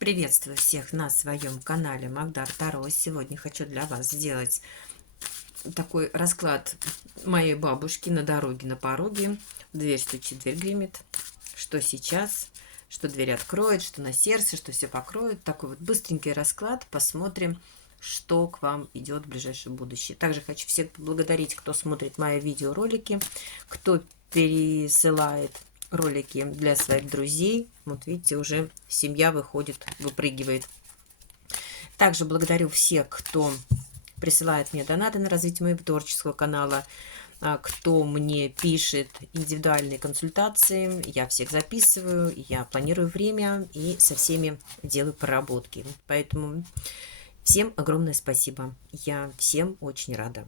Приветствую всех на своем канале Магдар Таро. Сегодня хочу для вас сделать такой расклад моей бабушки на дороге, на пороге. Дверь стучит, дверь гремит. Что сейчас, что дверь откроет, что на сердце, что все покроет. Такой вот быстренький расклад. Посмотрим, что к вам идет в ближайшее будущее. Также хочу всех поблагодарить, кто смотрит мои видеоролики, кто пересылает ролики для своих друзей. Вот видите, уже семья выходит, выпрыгивает. Также благодарю всех, кто присылает мне донаты на развитие моего творческого канала, кто мне пишет индивидуальные консультации. Я всех записываю, я планирую время и со всеми делаю проработки. Поэтому всем огромное спасибо. Я всем очень рада.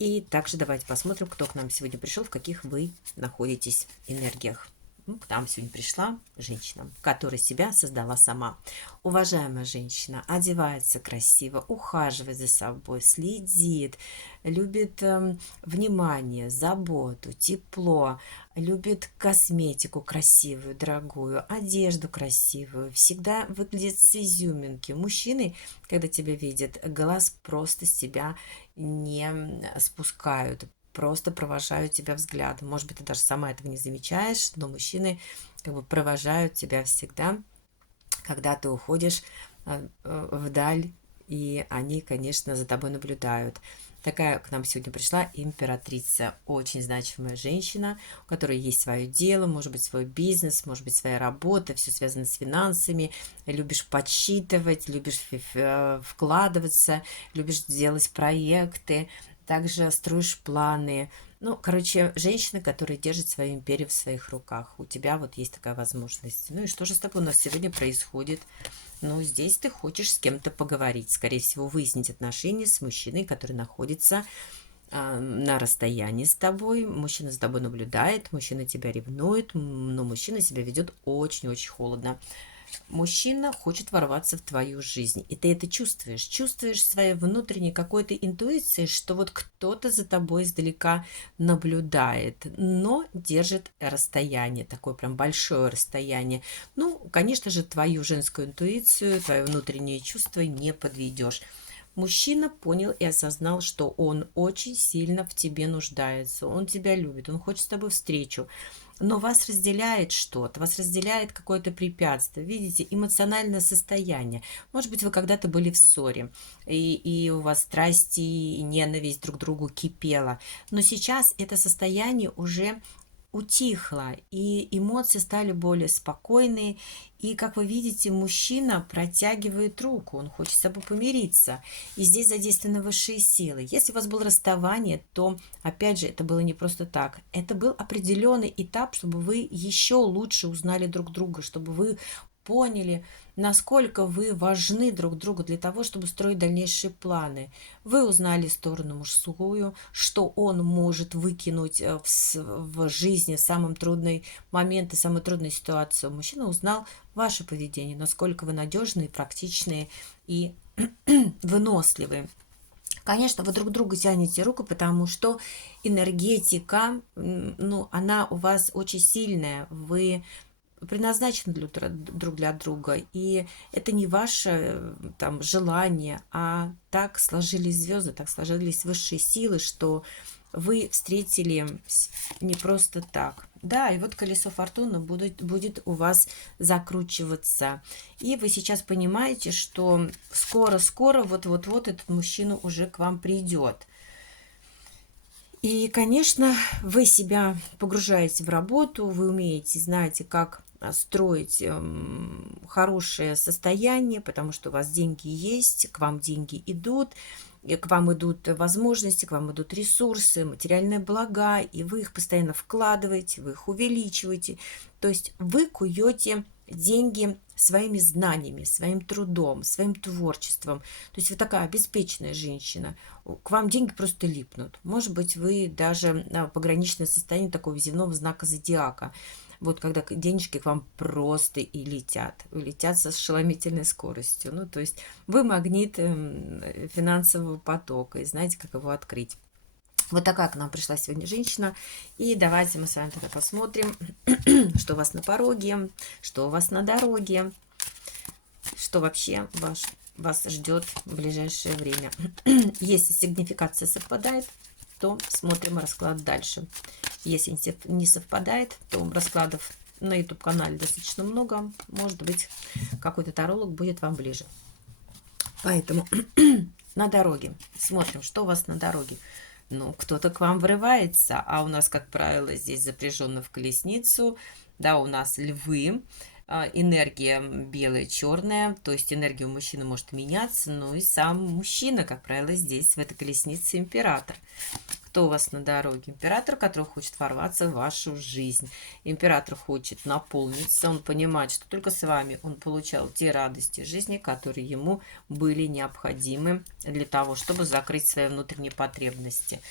И также давайте посмотрим, кто к нам сегодня пришел, в каких вы находитесь энергиях. К нам сегодня пришла женщина, которая себя создала сама. Уважаемая женщина одевается красиво, ухаживает за собой, следит, любит внимание, заботу, тепло, любит косметику красивую, дорогую, одежду красивую, всегда выглядит с изюминки. Мужчины, когда тебя видят, глаз просто с тебя не спускают, просто провожают тебя взглядом. Может быть, ты даже сама этого не замечаешь, но мужчины как бы провожают тебя всегда, когда ты уходишь вдаль, и они, конечно, за тобой наблюдают. Такая к нам сегодня пришла императрица, очень значимая женщина, у которой есть свое дело, может быть, свой бизнес, может быть, своя работа, все связано с финансами, любишь подсчитывать, любишь вкладываться, любишь делать проекты, также строишь планы. Ну, короче, женщина, которая держит свою империю в своих руках. У тебя вот есть такая возможность. Ну и что же с тобой у нас сегодня происходит? Ну, здесь ты хочешь с кем-то поговорить. Скорее всего, выяснить отношения с мужчиной, который находится на расстоянии с тобой. Мужчина за тобой наблюдает, мужчина тебя ревнует, но мужчина себя ведет очень-очень холодно. Мужчина хочет ворваться в твою жизнь, и ты это чувствуешь своей внутренней какой-то интуицией, что вот кто-то за тобой издалека наблюдает, но держит расстояние, такое прям большое расстояние. Ну, конечно же, твою женскую интуицию, твое внутреннее чувство не подведешь. Мужчина понял и осознал, что он очень сильно в тебе нуждается, он тебя любит, он хочет с тобой встречу. Но вас разделяет что-то, вас разделяет какое-то препятствие, видите, эмоциональное состояние. Может быть, вы когда-то были в ссоре, и у вас страсти и ненависть друг к другу кипела. Но сейчас это состояние уже утихло, и эмоции стали более спокойные. И, как вы видите, мужчина протягивает руку, он хочет с собой помириться. И здесь задействованы высшие силы. Если у вас было расставание, то, опять же, это было не просто так. Это был определенный этап, чтобы вы еще лучше узнали друг друга, чтобы вы поняли, насколько вы важны друг другу для того, чтобы строить дальнейшие планы. Вы узнали сторону мужскую, что он может выкинуть в жизни в самый трудный момент и самую трудную ситуацию. Мужчина узнал ваше поведение, насколько вы надежные, практичные и выносливые. Конечно, вы друг другу тянете руку, потому что энергетика, ну, она у вас очень сильная. Вы предназначены друг для друга. И это не ваше там желание, а так сложились звезды, так сложились высшие силы, что вы встретили не просто так. Да, и вот колесо фортуны будет у вас закручиваться. И вы сейчас понимаете, что скоро-скоро, вот-вот-вот этот мужчина уже к вам придет. И, конечно, вы себя погружаете в работу, вы умеете, знаете, как строить хорошее состояние, потому что у вас деньги есть, к вам деньги идут, и к вам идут возможности, к вам идут ресурсы, материальные блага, и вы их постоянно вкладываете, вы их увеличиваете. То есть вы куете деньги своими знаниями, своим трудом, своим творчеством. То есть вы такая обеспеченная женщина. К вам деньги просто липнут. Может быть, вы даже пограничное состояние такого земного знака зодиака. Вот когда денежки к вам просто и летят со ошеломительной скоростью. Ну, то есть вы магнит финансового потока, и знаете, как его открыть. Вот такая к нам пришла сегодня женщина. И давайте мы с вами тогда посмотрим, что у вас на пороге, что у вас на дороге, что вообще вас ждет в ближайшее время. Если сигнификация совпадает, то смотрим расклад дальше. Если не совпадает, то раскладов на YouTube-канале достаточно много. Может быть, какой-то таролог будет вам ближе. Поэтому на дороге. Смотрим, что у вас на дороге. Ну, кто-то к вам врывается, а у нас, как правило, здесь запряжено в колесницу. Да, у нас львы. Энергия белая, черная, то есть энергия у мужчины может меняться, ну и сам мужчина, как правило, здесь в этой колеснице император. Кто у вас на дороге? Император, который хочет ворваться в вашу жизнь. Император хочет наполниться, он понимает, что только с вами он получал те радости жизни, которые ему были необходимы для того, чтобы закрыть свои внутренние потребности.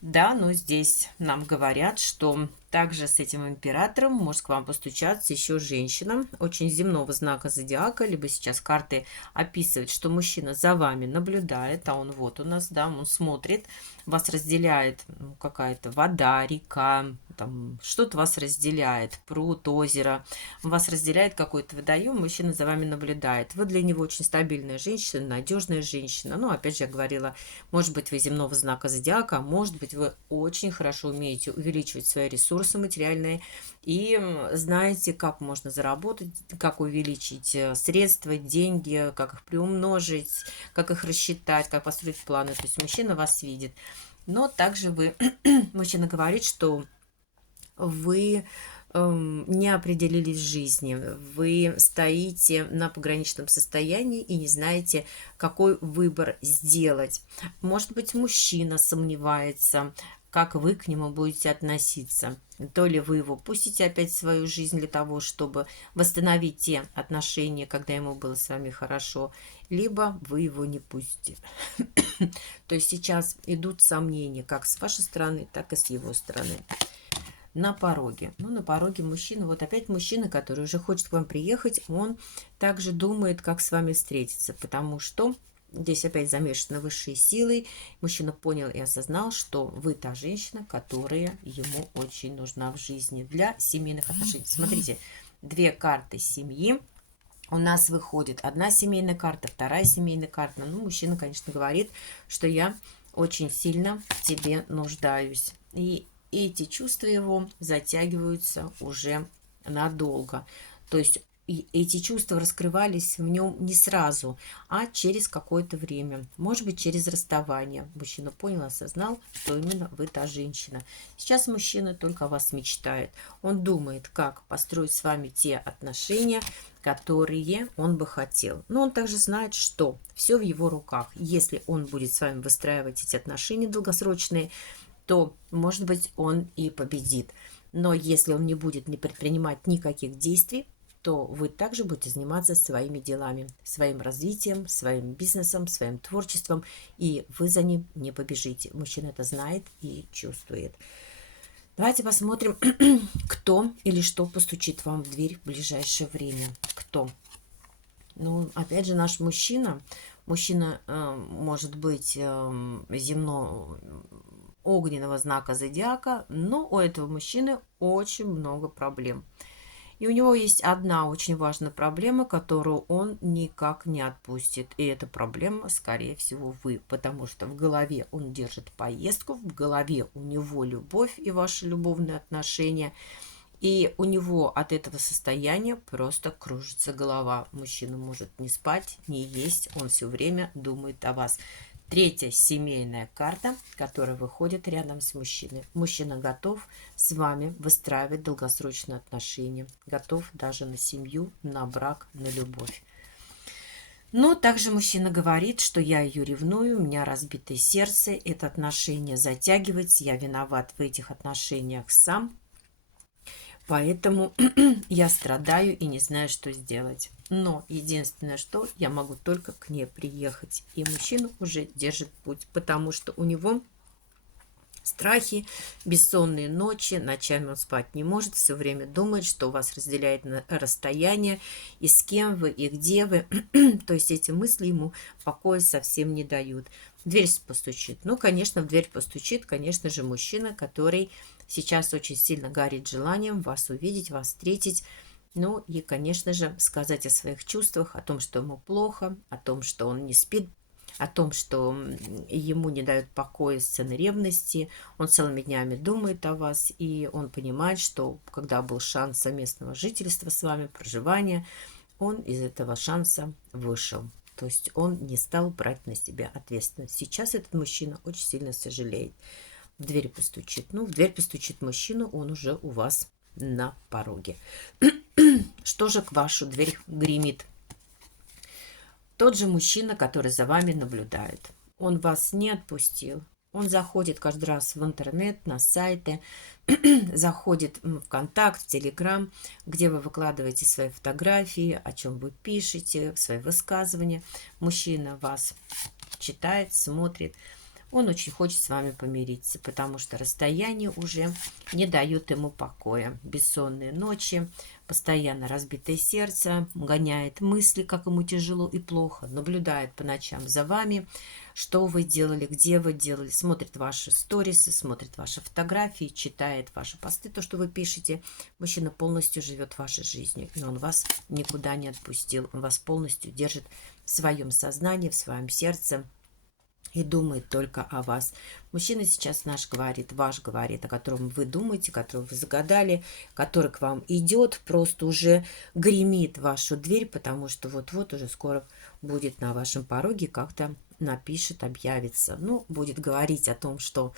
Да, но здесь нам говорят, что также с этим императором может к вам постучаться еще женщина, очень земного знака зодиака, либо сейчас карты описывают, что мужчина за вами наблюдает, а он вот у нас, да, он смотрит, вас разделяет какая-то вода, река, там что-то вас разделяет, пруд, озеро, вас разделяет какой-то водоем, мужчина за вами наблюдает. Вы для него очень стабильная женщина, надежная женщина. Ну, опять же, я говорила, может быть, вы земного знака зодиака, а может быть, вы очень хорошо умеете увеличивать свои ресурсы материальные и знаете, как можно заработать, как увеличить средства, деньги, как их приумножить, как их рассчитать, как построить планы. То есть мужчина вас видит. Но также мужчина говорит, что вы не определились в жизни, вы стоите на пограничном состоянии и не знаете, какой выбор сделать. Может быть, мужчина сомневается, как вы к нему будете относиться. То ли вы его пустите опять в свою жизнь для того, чтобы восстановить те отношения, когда ему было с вами хорошо, либо вы его не пустите. То есть сейчас идут сомнения как с вашей стороны, так и с его стороны. На пороге. Ну, на пороге мужчина, вот опять мужчина, который уже хочет к вам приехать, он также думает, как с вами встретиться, потому что здесь опять замешаны высшие силы. Мужчина понял и осознал, что вы та женщина, которая ему очень нужна в жизни для семейных отношений. Смотрите, две карты семьи. У нас выходит одна семейная карта, вторая семейная карта. Ну, мужчина, конечно, говорит, что я очень сильно в тебе нуждаюсь. И эти чувства его затягиваются уже надолго. То есть эти чувства раскрывались в нем не сразу, а через какое-то время. Может быть, через расставание. Мужчина понял, осознал, что именно вы та женщина. Сейчас мужчина только о вас мечтает. Он думает, как построить с вами те отношения, которые он бы хотел. Но он также знает, что все в его руках. Если он будет с вами выстраивать эти отношения долгосрочные, то, может быть, он и победит. Но если он не будет не предпринимать никаких действий, то вы также будете заниматься своими делами, своим развитием, своим бизнесом, своим творчеством, и вы за ним не побежите. Мужчина это знает и чувствует. Давайте посмотрим, кто или что постучит вам в дверь в ближайшее время. Кто? Ну, опять же, наш мужчина. Мужчина может быть земного, огненного знака зодиака, но у этого мужчины очень много проблем. И у него есть одна очень важная проблема, которую он никак не отпустит. И эта проблема, скорее всего, вы. Потому что в голове он держит поездку, в голове у него любовь и ваши любовные отношения. И у него от этого состояния просто кружится голова. Мужчина может не спать, не есть, он все время думает о вас. Третья семейная карта, которая выходит рядом с мужчиной. Мужчина готов с вами выстраивать долгосрочные отношения. Готов даже на семью, на брак, на любовь. Но также мужчина говорит, что я ее ревную, у меня разбитое сердце, это отношение затягивается, я виноват в этих отношениях сам. Поэтому я страдаю и не знаю, что сделать. Но единственное, что я могу только к ней приехать. И мужчина уже держит путь, потому что у него страхи, бессонные ночи, ночами он спать не может, все время думает, что вас разделяет на расстояние, и с кем вы, и где вы. То есть эти мысли ему покоя совсем не дают. В дверь постучит. Ну, конечно, в дверь постучит, конечно же, мужчина, который сейчас очень сильно горит желанием вас увидеть, вас встретить. Ну и, конечно же, сказать о своих чувствах, о том, что ему плохо, о том, что он не спит, о том, что ему не дают покоя сцены ревности, он целыми днями думает о вас, и он понимает, что когда был шанс совместного жительства с вами, проживания, он из этого шанса вышел. То есть он не стал брать на себя ответственность. Сейчас этот мужчина очень сильно сожалеет. В дверь постучит. Ну, в дверь постучит мужчина, он уже у вас на пороге. Что же к вашу дверь гремит? Тот же мужчина, который за вами наблюдает. Он вас не отпустил. Он заходит каждый раз в интернет, на сайты, заходит в ВКонтакт, в Телеграм, где вы выкладываете свои фотографии, о чем вы пишете, свои высказывания. Мужчина вас читает, смотрит. Он очень хочет с вами помириться, потому что расстояние уже не дает ему покоя. Бессонные ночи, постоянно разбитое сердце, гоняет мысли, как ему тяжело и плохо, наблюдает по ночам за вами, что вы делали, где вы делали, смотрит ваши сторисы, смотрит ваши фотографии, читает ваши посты, то, что вы пишете. Мужчина полностью живет вашей жизнью, и он вас никуда не отпустил. Он вас полностью держит в своем сознании, в своем сердце, и думает только о вас. Мужчина сейчас ваш говорит, о котором вы думаете, которого вы загадали, который к вам идет, просто уже гремит в вашу дверь, потому что вот-вот уже скоро будет на вашем пороге, как-то напишет, объявится. Ну, будет говорить о том, что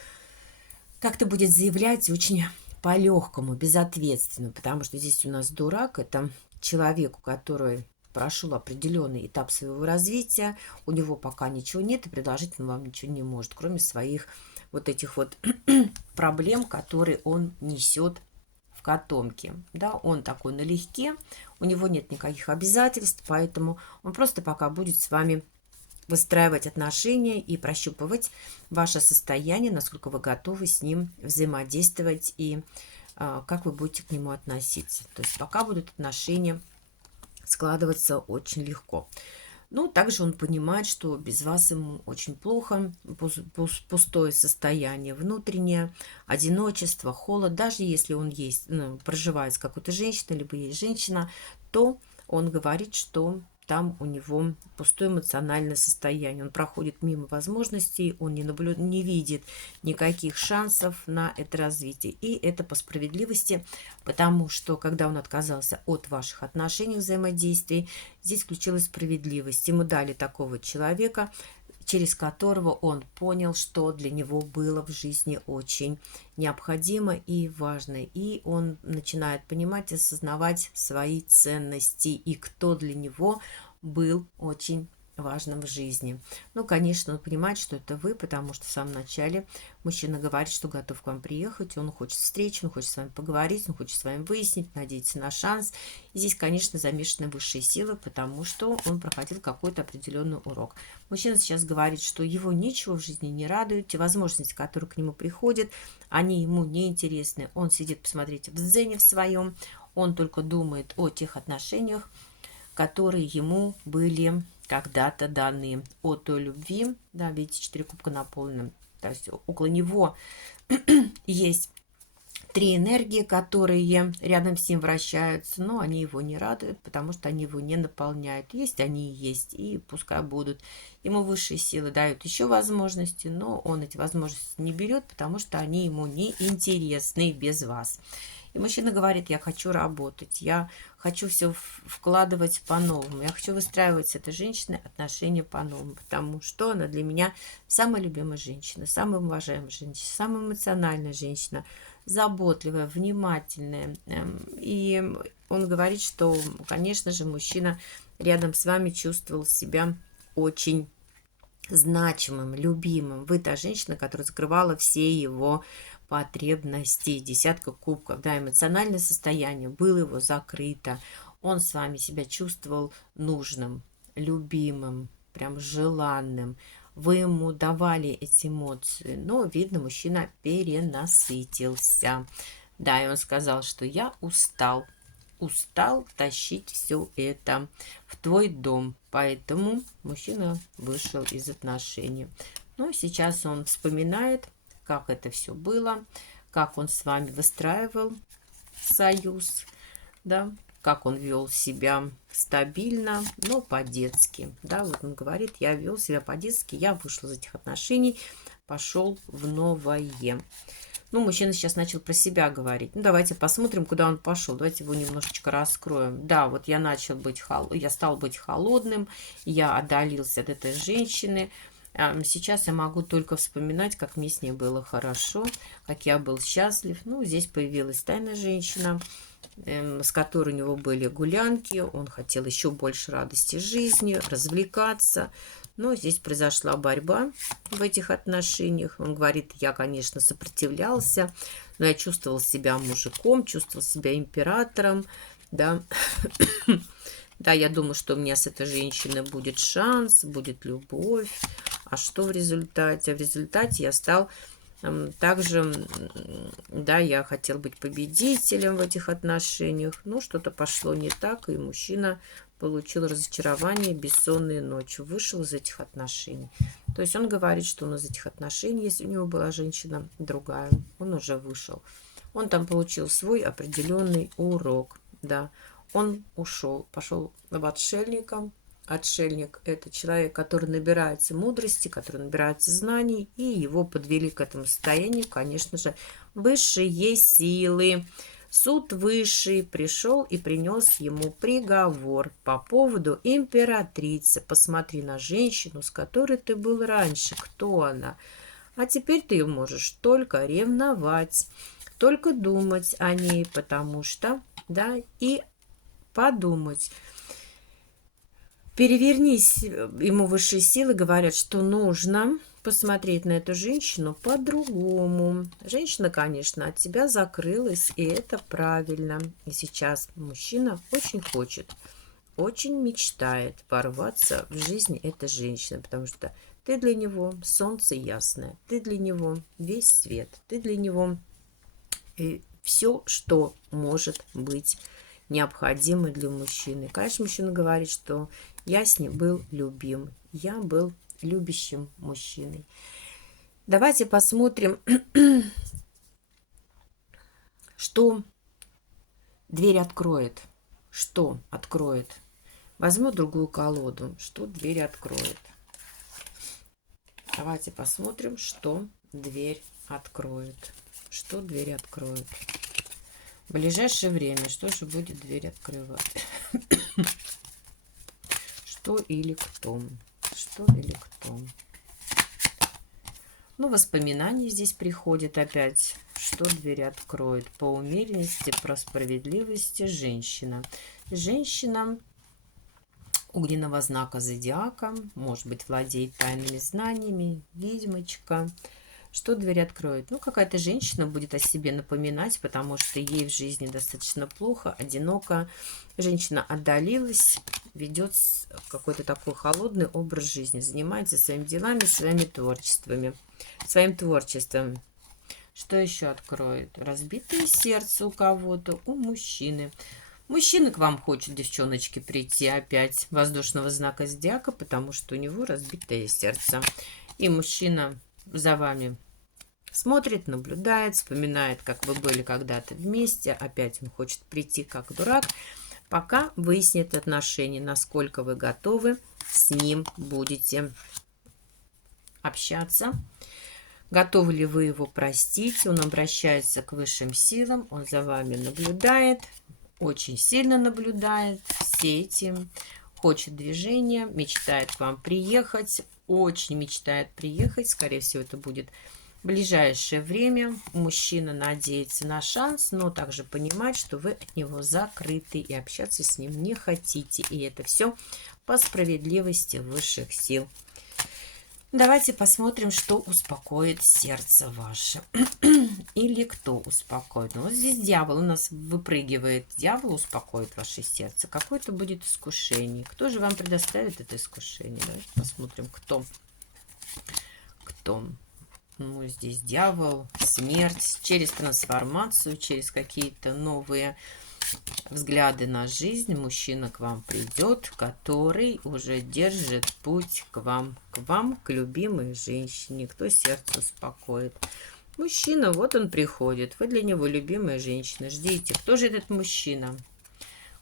как-то будет заявлять очень по-легкому, безответственно, потому что здесь у нас дурак, это человек, у которого прошел определенный этап своего развития, у него пока ничего нет, и предложить он вам ничего не может, кроме своих вот этих вот проблем, которые он несет в котомке. Да, он такой налегке, у него нет никаких обязательств, поэтому он просто пока будет с вами выстраивать отношения и прощупывать ваше состояние, насколько вы готовы с ним взаимодействовать и как вы будете к нему относиться. То есть пока будут отношения складываться очень легко. Ну, также он понимает, что без вас ему очень плохо, пустое состояние внутреннее, одиночество, холод. Даже если он есть, проживает с какой-то женщиной, либо есть женщина, то он говорит, что там у него пустое эмоциональное состояние. Он проходит мимо возможностей, он не видит никаких шансов на это развитие. И это по справедливости, потому что когда он отказался от ваших отношений, взаимодействий, здесь включилась справедливость. Ему дали такого человека, через которого он понял, что для него было в жизни очень необходимо и важно. И он начинает понимать, осознавать свои ценности и кто для него был очень важным в жизни. Ну, конечно, он понимает, что это вы, потому что в самом начале мужчина говорит, что готов к вам приехать, он хочет встречи, он хочет с вами поговорить, он хочет с вами выяснить, надеяться на шанс. И здесь, конечно, замешаны высшие силы, потому что он проходил какой-то определенный урок. Мужчина сейчас говорит, что его ничего в жизни не радует, те возможности, которые к нему приходят, они ему не интересны. Он сидит, посмотрите, в дзене в своем, он только думает о тех отношениях, которые ему были когда-то даны, о той любви. Да, видите, 4 кубка наполнены. То есть около него есть 3 энергии, которые рядом с ним вращаются, но они его не радуют, потому что они его не наполняют. Есть они и есть, и пускай будут. Ему высшие силы дают еще возможности, но он эти возможности не берет, потому что они ему не интересны без вас. И мужчина говорит, я хочу работать, я хочу все вкладывать по-новому, я хочу выстраивать с этой женщиной отношения по-новому, потому что она для меня самая любимая женщина, самая уважаемая женщина, самая эмоциональная женщина, заботливая, внимательная. И он говорит, что, конечно же, мужчина рядом с вами чувствовал себя очень значимым, любимым. Вы та женщина, которая закрывала все его потребности. 10 кубков, да, эмоциональное состояние было его закрыто. Он с вами себя чувствовал нужным, любимым, прям желанным. Вы ему давали эти эмоции, но, видно, мужчина перенасытился. Да, и он сказал, что я устал. Устал тащить все это в твой дом. Поэтому мужчина вышел из отношений. Но сейчас он вспоминает, как это все было, как он с вами выстраивал союз, да, как он вел себя стабильно, но по-детски. Да, вот он говорит, я вел себя по-детски, я вышел из этих отношений, пошел в новое. Ну, мужчина сейчас начал про себя говорить. Ну, давайте посмотрим, куда он пошел. Давайте его немножечко раскроем. Да, вот я начал быть я стал быть холодным, я отдалился от этой женщины. Сейчас я могу только вспоминать, как мне с ней было хорошо, как я был счастлив. Ну, здесь появилась тайная женщина, с которой у него были гулянки. Он хотел еще больше радости жизни, развлекаться. Но здесь произошла борьба в этих отношениях. Он говорит, я, конечно, сопротивлялся, но я чувствовал себя мужиком, чувствовал себя императором, да. Да, я думаю, что у меня с этой женщиной будет шанс, будет любовь. А что в результате? В результате я стал также, да, я хотел быть победителем в этих отношениях. Но что-то пошло не так, и мужчина получил разочарование, бессонные ночи, вышел из этих отношений. То есть он говорит, что он из этих отношений, если у него была женщина другая, он уже вышел. Он там получил свой определенный урок, да. Он ушел, пошел в отшельника. Отшельник – это человек, который набирается мудрости, который набирается знаний, и его подвели к этому состоянию, конечно же, высшие силы. Суд высший пришел и принес ему приговор по поводу императрицы. Посмотри на женщину, с которой ты был раньше, кто она. А теперь ты ее можешь только ревновать, только думать о ней, потому что, да, и подумать. Перевернись, ему высшие силы говорят, что нужно посмотреть на эту женщину по-другому. Женщина, конечно, от тебя закрылась, и это правильно. И сейчас мужчина очень хочет, очень мечтает ворваться в жизнь этой женщины, потому что ты для него солнце ясное, ты для него весь свет, ты для него все, что может быть необходимо для мужчины. Конечно, мужчина говорит, что я с ним был любим, я был любящим мужчиной. Давайте посмотрим, что дверь откроет. Что откроет? Возьму другую колоду. Что дверь откроет? Давайте посмотрим, что дверь откроет. Что дверь откроет? В ближайшее время что же будет дверь открывать? Что или кто? Что или кто? Ну, воспоминания здесь приходят опять. Что дверь откроет? По умеренности, про справедливости женщина. Женщина огненного знака зодиака, может быть, владеет тайными знаниями, ведьмочка. Что дверь откроет? Ну, какая-то женщина будет о себе напоминать, потому что ей в жизни достаточно плохо, одиноко. Женщина отдалилась, ведет какой-то такой холодный образ жизни, занимается своими делами, своими творчествами, своим творчеством. Что еще откроет? Разбитое сердце у кого-то, у мужчины. Мужчина к вам хочет, девчоночки, прийти опять воздушного знака зодиака, потому что у него разбитое сердце. И мужчина за вами смотрит, наблюдает, вспоминает, как вы были когда-то вместе. Опять он хочет прийти как дурак, пока выяснит отношения, насколько вы готовы с ним будете общаться. Готовы ли вы его простить? Он обращается к высшим силам, он за вами наблюдает, очень сильно наблюдает все эти, хочет движения, мечтает к вам приехать, очень мечтает приехать. Скорее всего, это будет в ближайшее время. Мужчина надеется на шанс, но также понимает, что вы от него закрыты и общаться с ним не хотите. И это все по справедливости высших сил. Давайте посмотрим, что успокоит сердце ваше. Или кто успокоит. Ну, вот здесь дьявол у нас выпрыгивает. Дьявол успокоит ваше сердце. Какое-то будет искушение. Кто же вам предоставит это искушение? Давайте посмотрим, кто. Кто? Ну, здесь дьявол, смерть. Через трансформацию, через какие-то новые взгляды на жизнь мужчина к вам придет, который уже держит путь к вам, к любимой женщине, кто сердце успокоит. Мужчина, вот он приходит, вы для него любимая женщина, ждите. Кто же этот мужчина?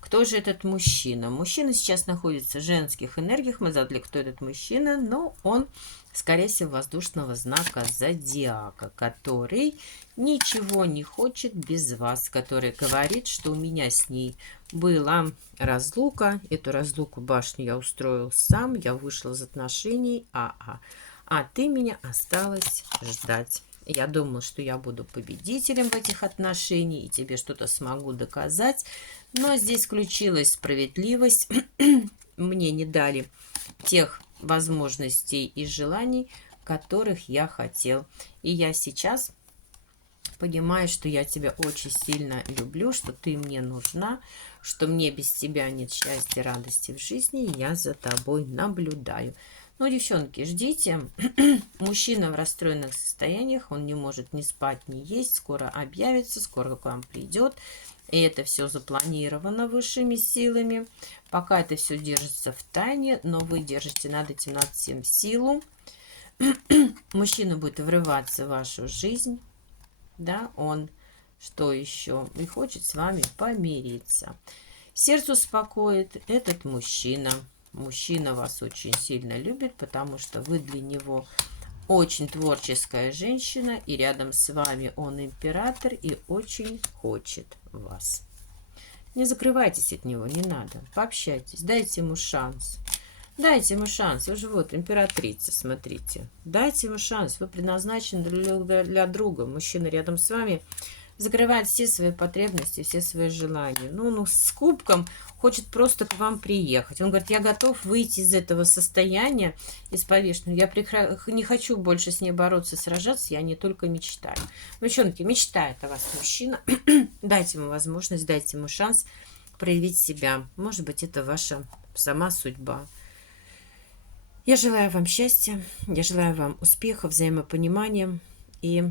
Кто же этот мужчина? Мужчина сейчас находится в женских энергиях. Мы задали, кто этот мужчина, но он, скорее всего, воздушного знака зодиака, который ничего не хочет без вас, который говорит, что у меня с ней была разлука. Эту разлуку башню я устроил сам, я вышел из отношений, а ты меня осталась ждать. Я думала, что я буду победителем в этих отношениях и тебе что-то смогу доказать. Но здесь включилась справедливость. Мне не дали тех возможностей и желаний, которых я хотел. И я сейчас понимаю, что я тебя очень сильно люблю, что ты мне нужна, что мне без тебя нет счастья, радости в жизни, и я за тобой наблюдаю. Ну, девчонки, ждите. Мужчина в расстроенных состояниях, он не может ни спать, ни есть, скоро объявится, скоро к вам придет. И это все запланировано высшими силами. Пока это все держится в тайне, но вы держите над этим, над всем силу. Мужчина будет врываться в вашу жизнь. Да, он что еще? И хочет с вами помириться. Сердце успокоит этот мужчина. Мужчина вас очень сильно любит, потому что вы для него очень творческая женщина, и рядом с вами он император и очень хочет вас. Не закрывайтесь от него, не надо. Пообщайтесь, дайте ему шанс. Дайте ему шанс. Вы же вот императрица, смотрите. Дайте ему шанс. Вы предназначены для друга. Мужчина рядом с вами закрывает все свои потребности, все свои желания. Ну, с кубком хочет просто к вам приехать. Он говорит, я готов выйти из этого состояния, из повешенного. Я не хочу больше с ней бороться, сражаться, я не только мечтаю. Девчонки, мечтает о вас мужчина. Дайте ему возможность, дайте ему шанс проявить себя. Может быть, это ваша сама судьба. Я желаю вам счастья, я желаю вам успеха, взаимопонимания. И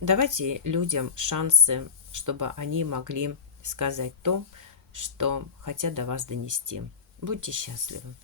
давайте людям шансы, чтобы они могли сказать то, что хотят до вас донести. Будьте счастливы.